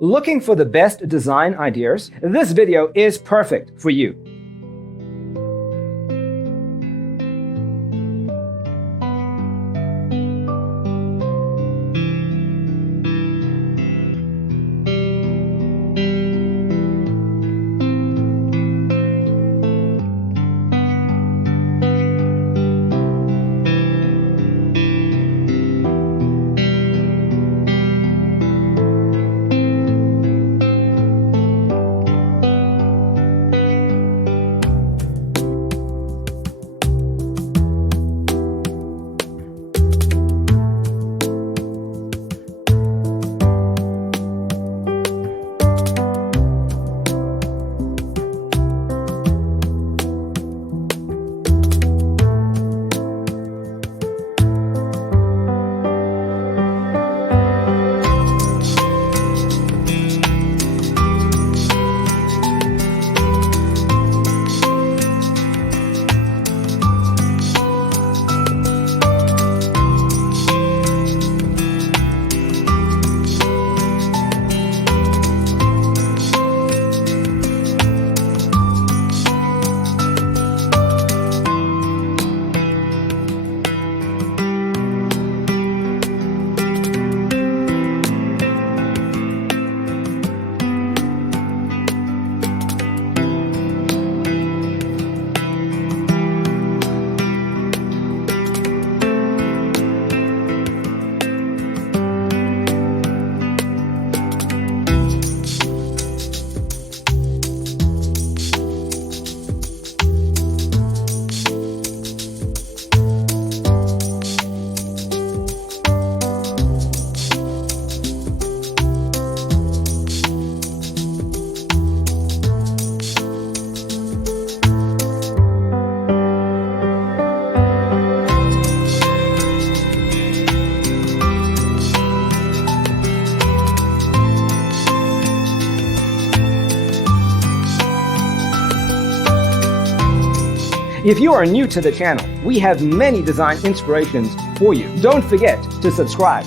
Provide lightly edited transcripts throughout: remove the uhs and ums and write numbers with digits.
Looking for the best design ideas? This video is perfect for you. If you are new to the channel, we have many design inspirations for you. Don't forget to subscribe.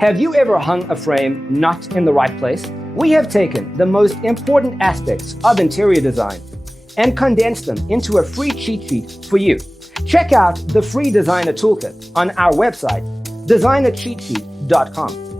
Have you ever hung a frame not in the right place? We have taken the most important aspects of interior design and condensed them into a free cheat sheet for you. Check out the free designer toolkit on our website, designercheatsheet.com.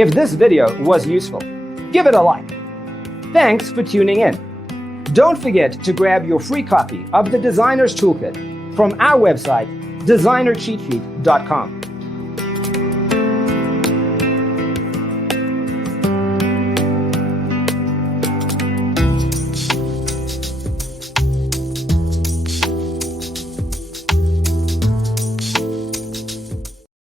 If this video was useful, give it a like. Thanks for tuning in. Don't forget to grab your free copy of the Designer's Toolkit from our website, designercheatsheet.com.